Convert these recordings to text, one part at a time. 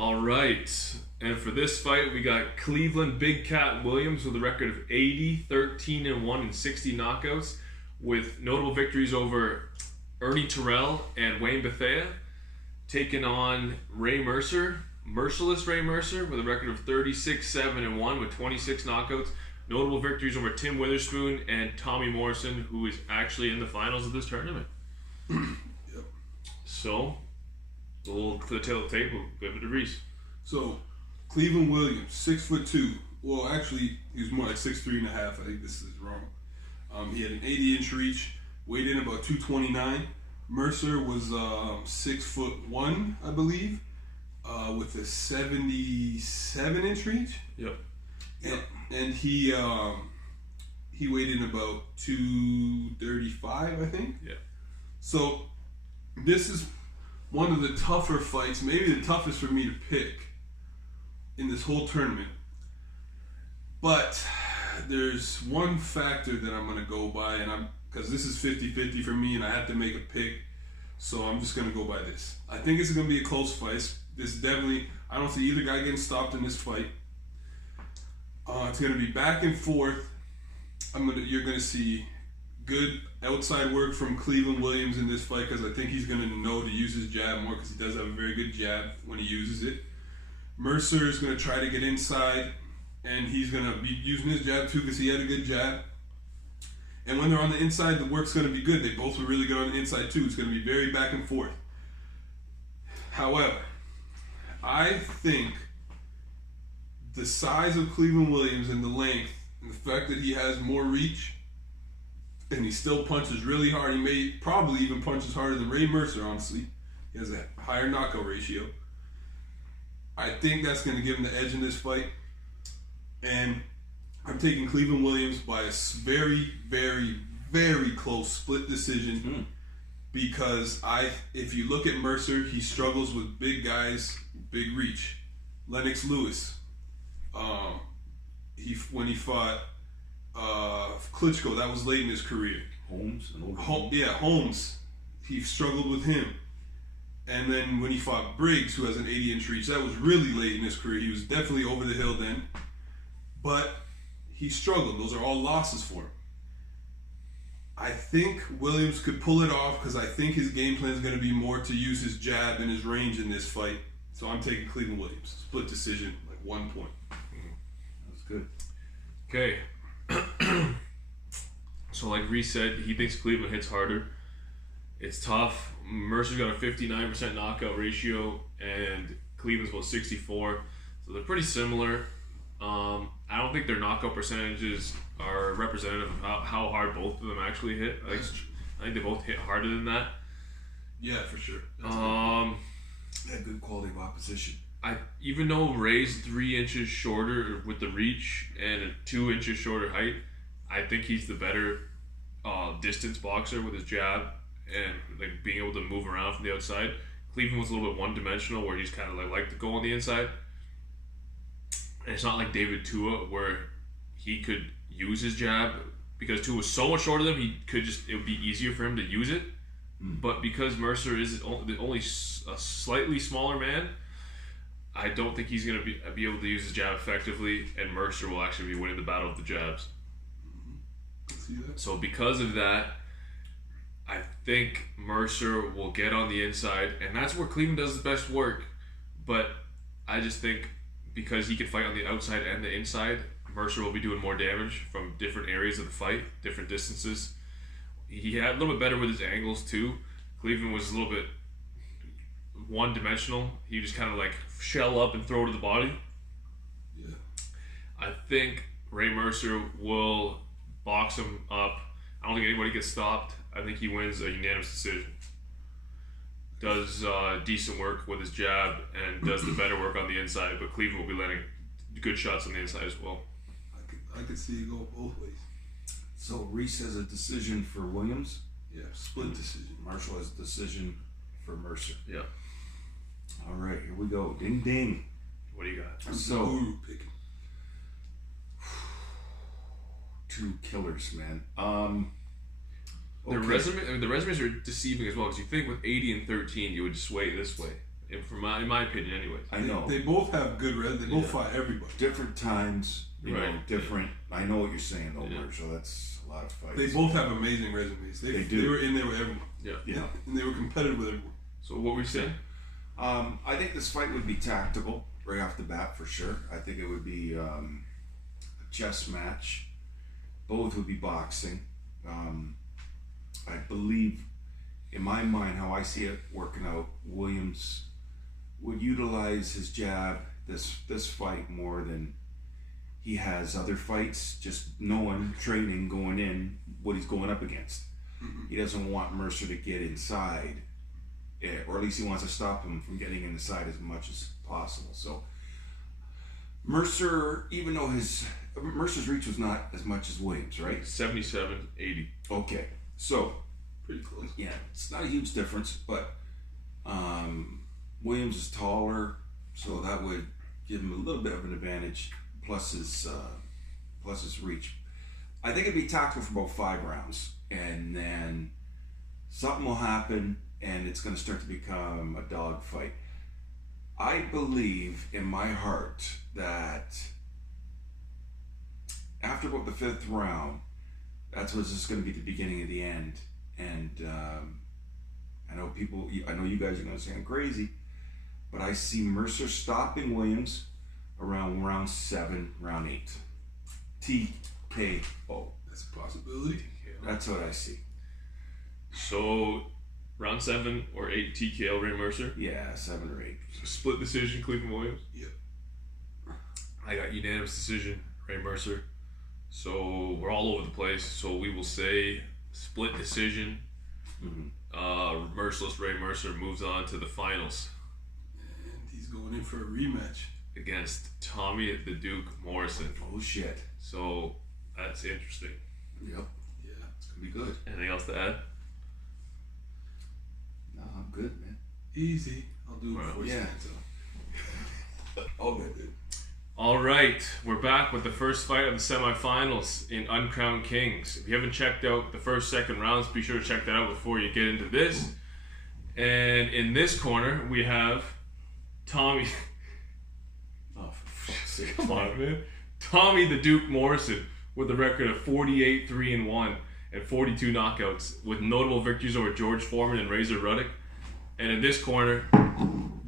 All right. And for this fight, we got Cleveland Big Cat Williams with a record of 80, 13-1, and 60 knockouts, with notable victories over Ernie Terrell and Wayne Bethea, taking on Ray Mercer, Merciless Ray Mercer, with a record of 36-7-1 with 26 knockouts. Notable victories over Tim Witherspoon and Tommy Morrison, who is actually in the finals of this tournament. Yep. So, a little to the tail of the tape, we'll give it to Reese. So, Cleveland Williams, 6'2". Well, actually, he was more like 6'3.5". I think this is wrong. He had an 80-inch reach, weighed in about 229. Mercer was 6'1", I believe, with a 77-inch reach. Yep. And he weighed in about 235, I think. Yeah. So this is one of the tougher fights, maybe the toughest for me to pick in this whole tournament. But there's one factor that I'm going to go by, and because this is 50-50 for me, and I have to make a pick, so I'm just going to go by this. I think it's going to be a close fight. This definitely, I don't see either guy getting stopped in this fight. It's going to be back and forth. You're going to see good outside work from Cleveland Williams in this fight, because I think he's going to know to use his jab more, because he does have a very good jab when he uses it. Mercer is going to try to get inside, and he's going to be using his jab too, because he had a good jab. And when they're on the inside, the work's going to be good. They both were really good on the inside too. It's going to be very back and forth. However, I think the size of Cleveland Williams and the length, and the fact that he has more reach, and he still punches really hard. He may probably even punches harder than Ray Mercer, honestly. He has a higher knockout ratio. I think that's going to give him the edge in this fight. And I'm taking Cleveland Williams by a very, very, very close split decision. Because if you look at Mercer, he struggles with big guys, big reach. Lennox Lewis, when he fought Klitschko, that was late in his career. Holmes, he struggled with him. And then when he fought Briggs, who has an 80-inch reach, that was really late in his career. He was definitely over the hill then, but he struggled. Those are all losses for him. I think Williams could pull it off, because I think his game plan is going to be more to use his jab and his range in this fight. So I'm taking Cleveland Williams. Split decision, like 1 point. That's good. Okay. So like Reese said, he thinks Cleveland hits harder. It's tough. Mercer's got a 59% knockout ratio, and Cleveland's about 64. So they're pretty similar. I don't think their knockout percentages are representative of how hard both of them actually hit. I think they both hit harder than that. Yeah, for sure. That good quality of opposition. Even though Ray's 3 inches shorter with the reach and a 2 inches shorter height, I think he's the better distance boxer with his jab and like being able to move around from the outside. Cleveland was a little bit one-dimensional, where he's kind of like to go on the inside. And it's not like David Tua, where he could use his jab, because Tua was so much shorter than him. It would be easier for him to use it. But because Mercer is only a slightly smaller man, I don't think he's going to be able to use his jab effectively, and Mercer will actually be winning the battle of the jabs. See that? So because of that, I think Mercer will get on the inside, and that's where Cleveland does the best work. But I just think because he can fight on the outside and the inside, Mercer will be doing more damage from different areas of the fight, different distances. He had a little bit better with his angles too. Cleveland was a little bit one-dimensional. He just kind of like shell up and throw to the body. Yeah. I think Ray Mercer will box him up. I don't think anybody gets stopped. I think he wins a unanimous decision. Does decent work with his jab and does the better work on the inside, but Cleveland will be letting good shots on the inside as well. I could see it go both ways. So Reese has a decision for Williams. Yeah, split decision. Marshall has a decision for Mercer. Yeah. All right, here we go. Ding ding. What do you got? So Guru picking. two killers, man. The resumes are deceiving as well, because you think with 80 and 13 you would sway this way. And for in my opinion, anyways. I know. They both have good red. They both fight everybody. Different times, you know, Right. different. I know what you're saying, though, Mercer. So that's a lot of fights. They both have amazing resumes. They do. They were in there with everyone. Yeah. And they were competitive with everyone. So what were you saying? I think this fight would be tactical right off the bat for sure. I think it would be a chess match. Both would be boxing. I believe, in my mind, how I see it working out, Williams would utilize his jab this fight more than he has other fights, just knowing, training, going in, what he's going up against. He doesn't want Mercer to get inside, or at least he wants to stop him from getting inside as much as possible. So Mercer, even though Mercer's reach was not as much as Williams, right? 77, 80. Okay, so Pretty close. yeah, it's not a huge difference, but Williams is taller, so that would give him a little bit of an advantage, plus his reach. I think it'd be tactical for about 5 rounds, and then something will happen, and it's going to start to become a dog fight. I believe in my heart that after about the 5th round, that's what's just going to be the beginning of the end. And I know you guys are going to say I'm crazy, but I see Mercer stopping Williams around round 7, round 8. TKO. That's a possibility. That's what I see. So round 7 or 8 TKO Ray Mercer. Yeah, 7 or 8. Split decision Cleveland Williams. Yep. I got unanimous decision Ray Mercer. So we're all over the place. So we will say split decision. Merciless Ray Mercer moves on to the finals And he's going in for a rematch. against Tommy the Duke Morrison. Oh shit. So that's interesting. Yep. Yeah. It's gonna be good. Anything else to add? No, I'm good, man. Easy. I'll do it before you Yeah. stand up. All good, dude. All right, we're back with the first fight of the semifinals in Uncrowned Kings. If you haven't checked out the first, second rounds, be sure to check that out before you get into this. And in this corner, we have Tommy. Oh, for fuck's sake. Come on, man. Tommy the Duke Morrison with a record of 48-3-1 and 42 knockouts, with notable victories over George Foreman and Razor Ruddock. And in this corner,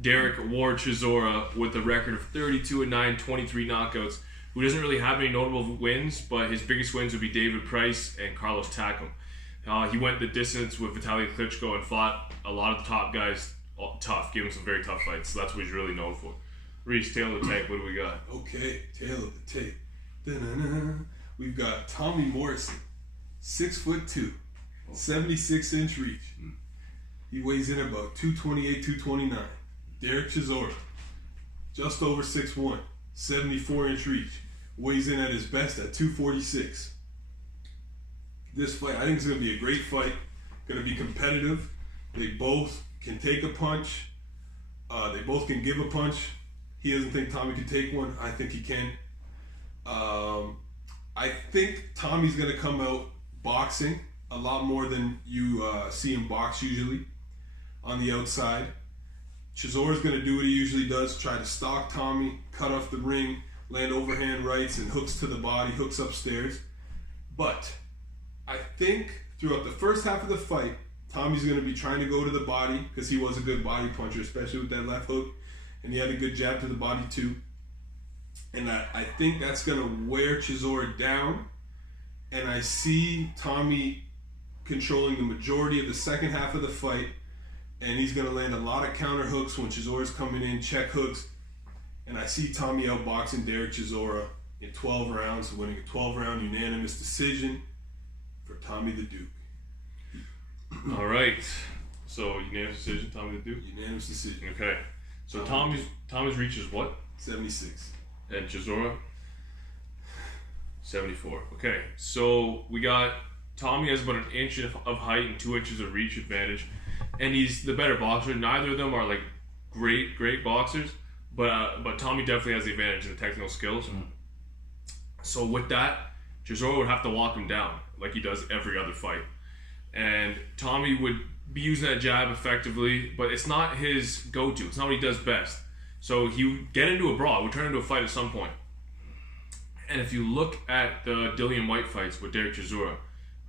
Derek Ward Chisora with a record of 32-9, 23 knockouts, who doesn't really have any notable wins, but his biggest wins would be David Price and Carlos Takam. He went the distance with Vitaly Klitschko and fought a lot of the top guys tough, gave him some very tough fights. So that's what he's really known for. Reese, tail of the tape, what do we got? Okay, tail of the tape. Da-na-na. We've got Tommy Morrison, 6'2", 76-inch reach. He weighs in about 228, 229. Derek Chisora, just over 6'1", 74-inch reach. Weighs in at his best at 246. This fight, I think it's going to be a great fight. Going to be competitive. They both can take a punch. They both can give a punch. He doesn't think Tommy can take one. I think he can. I think Tommy's going to come out boxing a lot more than you see him box usually on the outside. Chisora's going to do what he usually does, try to stalk Tommy, cut off the ring, land overhand rights and hooks to the body, hooks upstairs. But I think throughout the first half of the fight, Tommy's going to be trying to go to the body because he was a good body puncher, especially with that left hook. And he had a good jab to the body too. And I think that's going to wear Chisora down. And I see Tommy controlling the majority of the second half of the fight. And he's going to land a lot of counter hooks when Chisora's coming in, check hooks. And I see Tommy outboxing Derek Chisora in 12 rounds, winning a 12-round unanimous decision for Tommy the Duke. All right. So, unanimous decision, Tommy the Duke? Unanimous decision. Okay. So, Tommy's reach is what? 76. And Chisora? 74. Okay. So, we got Tommy has about an inch of height and 2 inches of reach advantage. And he's the better boxer. Neither of them are like great boxers. But Tommy definitely has the advantage in the technical skills. So with that, Chisora would have to walk him down like he does every other fight. And Tommy would be using that jab effectively, but it's not his go-to. It's not what he does best. So he get into a brawl. We'll turn into a fight at some point. And if you look at the Dillian White fights with Derek Chisora,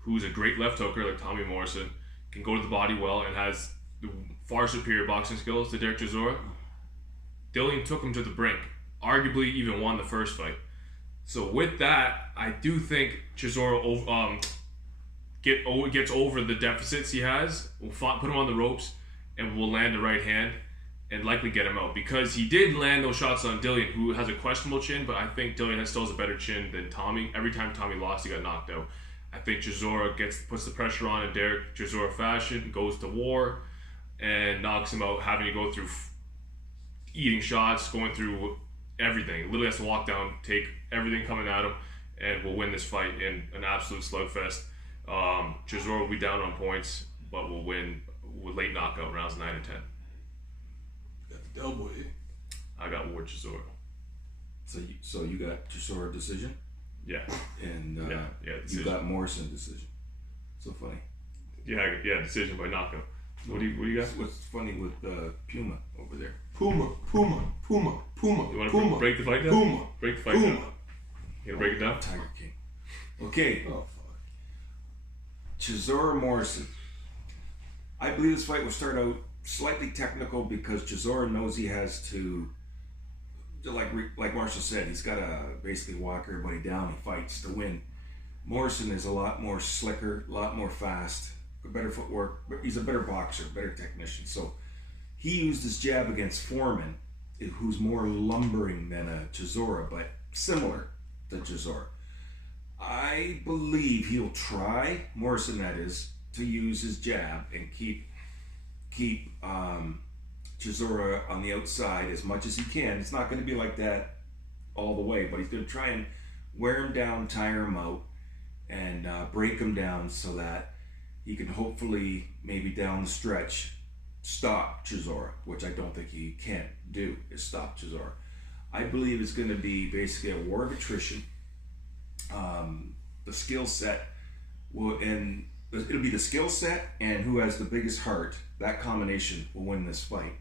who's a great left hooker like Tommy Morrison, can go to the body well and has far superior boxing skills to Derek Chisora, Dillian took him to the brink. Arguably even won the first fight. So with that, I do think Chisora gets over the deficits he has. We'll put him on the ropes and we'll land the right hand and likely get him out, because he did land those shots on Dillian, who has a questionable chin, but I think Dillian still has a better chin than Tommy. Every time Tommy lost, he got knocked out. I think Chisora puts the pressure on in Derek Chisora fashion, goes to war, and knocks him out, having to go through eating shots, going through everything. He literally has to walk down, take everything coming at him, and will win this fight in an absolute slugfest. Chisora will be down on points, but will win with late knockout rounds 9 and 10. Got the Delboy. I got Ward Chisora. So you got Chisora decision? Yeah. And yeah, you got Morrison decision. So funny. Yeah, decision by knockout. What do you got? What's funny with Puma over there? Puma. You want to break the fight down? Puma. Break the fight down. You gonna break it down? Tiger King. Okay. Oh, fuck. Chisora Morrison. I believe this fight will start out slightly technical because Chisora knows he has to, like Marshall said, he's got to basically walk everybody down. He fights to win. Morrison is a lot more slicker, a lot more fast, better footwork, but he's a better boxer, better technician. So he used his jab against Foreman, who's more lumbering than a Chisora, but similar to Chisora. I believe he'll try, Morrison that is, to use his jab and keep Chisora on the outside as much as he can. It's not going to be like that all the way, but he's going to try and wear him down, tire him out, and break him down so that he can hopefully, maybe down the stretch, stop Chisora, which I don't think he can do, is stop Chisora. I believe it's going to be basically a war of attrition. The skill set it'll be the skill set and who has the biggest heart. That combination will win this fight.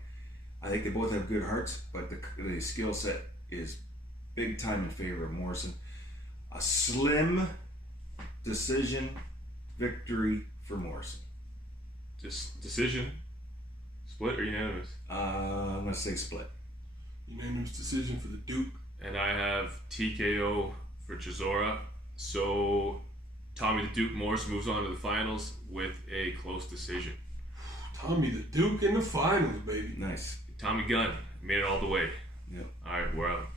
I think they both have good hearts, but the skill set is big time in favor of Morrison. A slim decision victory for Morrison. Just decision, split or unanimous? I'm going to say split. Unanimous decision for the Duke. And I have TKO for Chisora. So Tommy the Duke Morrison moves on to the finals with a close decision. Tommy the Duke in the finals, baby. Nice. Tommy Gunn made it all the way. Yep. All right, we're out.